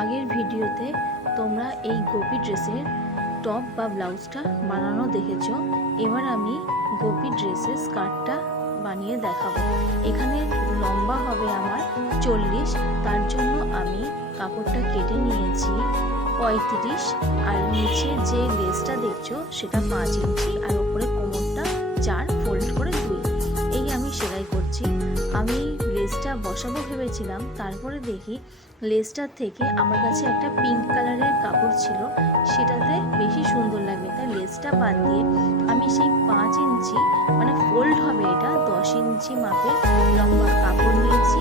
আগের ভিডিওতে তোমরা এই গোপী ড্রেসের টপ বা ব্লাউজটা বানানো দেখেছো। এবার আমি গোপী ড্রেসের স্কার্টটা বানিয়ে দেখাবো। এখানে লম্বা হবে আমার 40, তার জন্য আমি কাপড়টা কেটে নিয়েছি 35, আর নিচে যে লেসটা দেখছো সেটা 5 ইঞ্চি, আর উপরে কোমরটা 4 ফোল্ড করে 2। এই আমি সেলাই করছি। আমি লেসটা বসাবো ভেবেছিলাম, তারপরে দেখি লেসটার থেকে আমার কাছে একটা পিঙ্ক কালারের কাপড় ছিল, সেটাতে বেশি সুন্দর লাগবে। তাই লেসটা বাদ দিয়ে আমি সেই 5 ইঞ্চি মানে ফোল্ড হবে এটা 10 ইঞ্চি মাপের লম্বা কাপড় নিয়েছি।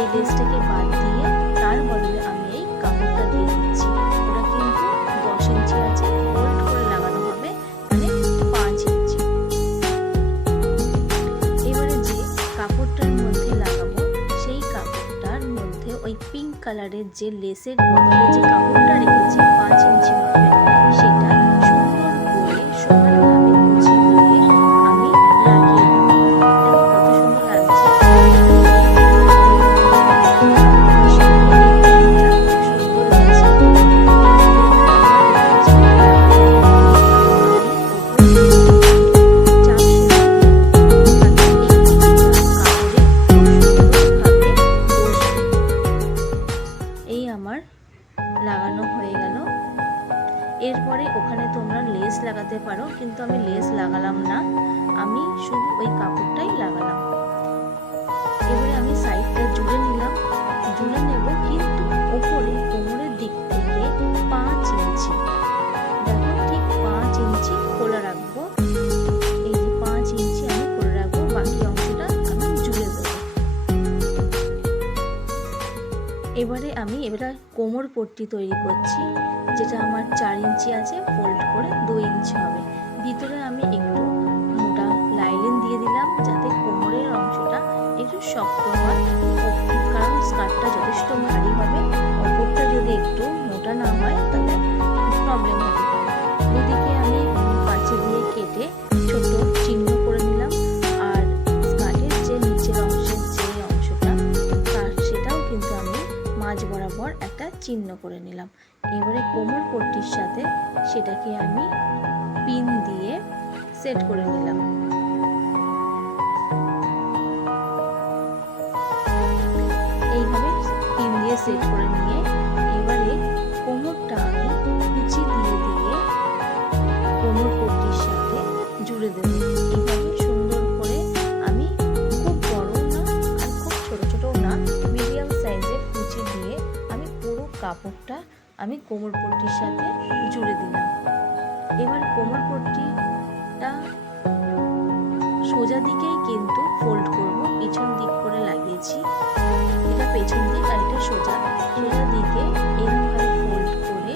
এই লেসটাকে বাদ দিয়ে তার বদলে আমি এই কাপড়টা দিয়ে দিচ্ছি। ওটা কিন্তু 10 ইঞ্চি আছে, ফোল্ড করে লাগানো হবে মানে 5 ইঞ্চি। এবারে যে কাপড়টার মধ্যে লাগাবো সেই কাপড়টার মধ্যে ওই পিঙ্ক কালারের যে লেসের বদলে যে কাপড়টা রেখেছি 5 ইঞ্চি মাপের, সেটা সুন্দর করে সমানভাবে মুছিয়ে দিয়ে আমি লাগিয়ে দেবো। দেখো কত সুন্দর লাগছে। আমার লাগানো হয়ে গেল। এরপরে ওখানে তোমরা লেস লাগাতে পারো, কিন্তু আমি লেস লাগালাম না, আমি শুধু ওই কাপড়টাই লাগালাম। এবারে আমি সাইডটা জুড়ে নিলাম, জুড়ে নেব কিন্তু ওপরে কোমরের দিক থেকে 5 ইঞ্চি, দেখো ঠিক 5 ইঞ্চি খোলা রাখবো। এই যে 5 ইঞ্চি আমি খোলা রাখবো, বাকি অংশটা আমি জুড়ে দেবো। এবারে আমি কোমর পট্টি তৈরি করছি, যেটা আমার 4 ইঞ্চি আছে, ফোল্ড করে 2 ইঞ্চি হবে। ভিতরে আমি একটু মোটা লাইলিন দিয়ে দিলাম, যাতে কোমরের অংশটা একটু শক্ত হয়, কারণ স্কার্টটা যথেষ্ট ভারী হবে। ওপরটা যদি একটু মোটা না হয় তাহলে প্রবলেম হতে পারে। দুদিকে আমি কাঁচি দিয়ে কেটে ছোট চিহ্ন করে নিলাম, আর স্কার্টের যে নিচের অংশের যে অংশটা সেটাও কিন্তু আমি মাঝ বরাবর একটা চিহ্ন করে নিলাম। এবারে কোমর পট্টির সাথে সেটাকে আমি পিন দিয়ে সেট করে নিলাম। এইভাবে পিন দিয়ে সেট করে নিয়ে এবারে কোমরটা আমি কুচি দিয়ে দিয়ে কোমর পট্টির সাথে জুড়ে দেব। এইভাবে সুন্দর করে আমি খুব বড় না আর খুব ছোট ছোটও না, মিডিয়াম সাইজের কুচি দিয়ে আমি পুরো কাপড়টা আমি কোমর পট্টির সাথে জুড়ে দিলাম। এবার কোমর পট্টিটা সোজা দিকেই কিন্তু ফোল্ড করব, পিছন দিক করে লাগিয়েছি। এটা পেছন দিক আর এটা সোজা দিকে এরকমভাবে ফোল্ড করে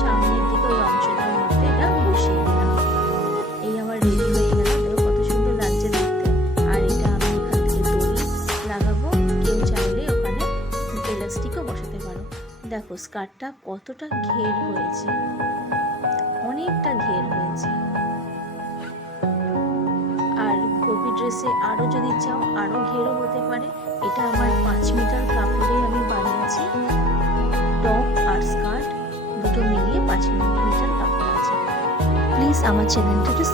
সামনের দিকে ওই অংশটার মধ্যে এটা বসিয়ে দিলাম। এই আমার রেডি হয়ে গেল। দেখো কত সুন্দর লাগছে দেখতে। আর এটা আমি এখান থেকে দড়ি লাগাবো, কেউ চাইলে ওখানে এলাস্টিকও বসাতে পারো। দেখো স্কার্টটা কতটা ঘের হয়েছে, অনেকটা ঘের হয়েছে। আর গোপী ড্রেসে আরো যদি চাও আরো ঘেরও হতে পারে। এটা আমার 5 মিটার কাপড়ে আমি বানিয়েছি, টপ আর স্কার্ট দুটো মিলিয়ে 5 মিটার কাপড় আছে। প্লিজ আমার চ্যানেলটা একটু